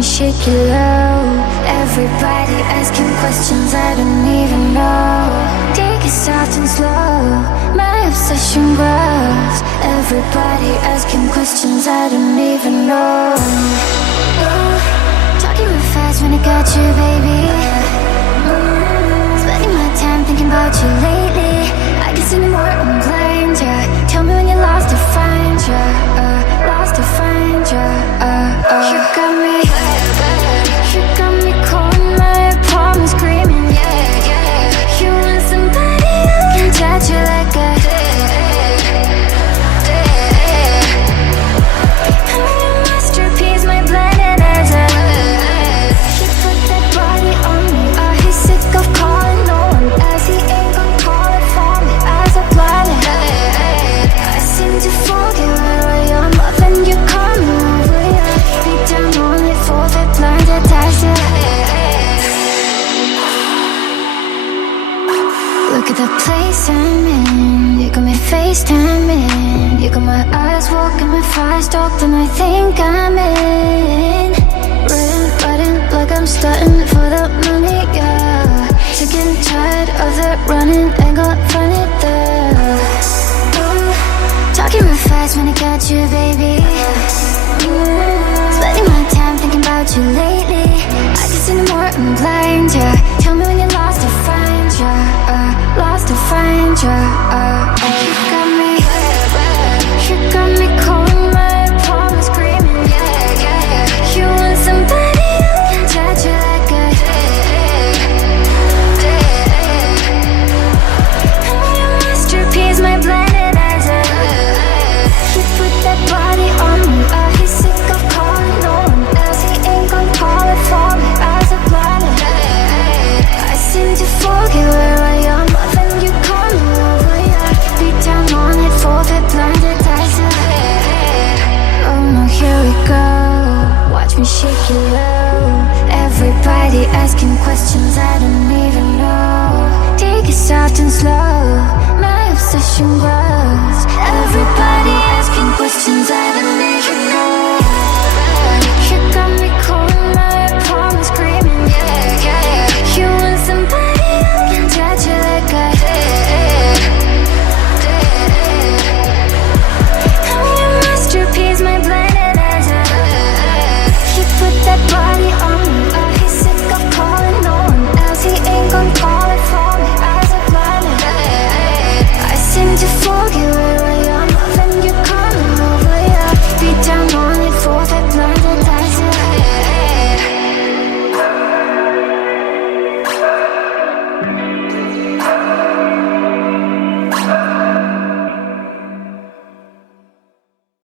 me shake it low. Everybody asking questions I don't even know. Take it soft and slow, my obsession grows. Everybody asking questions I don't even know. Talking real fast when I got you, baby. Spending my time thinking about you lately. I can see no more, I'm blind, yeah. Tell me when you're lost to find ya, lost to find ya. You got me calling my apartment screaming, yeah, yeah. You want somebody who can touch you like a I'm your masterpiece, my blinded eyes. He put that body on me. He's sick of calling no one else. He ain't gon' call it for me as a blind. I seem to forget where I am. When you call me over, yeah. Be down on it for the blinded eyes. Look at the place I'm in. You got me FaceTiming. You got my eyes walking, my fire stopped, and I think I'm in. Riding like I'm starting for the money, yeah. Sick and tired of the running, ain't gonna find it there. Talking real fast when I got you, baby. Spending my time thinking about you lately. I can see no more, I'm blind, yeah. Tell me when you're lost to find ya, lost to find ya. You got me calling my apartment screaming, yeah, yeah. You want somebody who can touch you like a I'm your masterpiece, my blinded eyes. He put that body on me. He's sick of calling no one else. He ain't gon' call it for me as a blind. I seem to forget where I am. When you call me over, yeah. Be down on it for the blinded eyes. Oh no, here we go. Watch me shake it low. Everybody asking questions I don't even know. Take it soft and slow, my obsession grows. Everybody asking questions I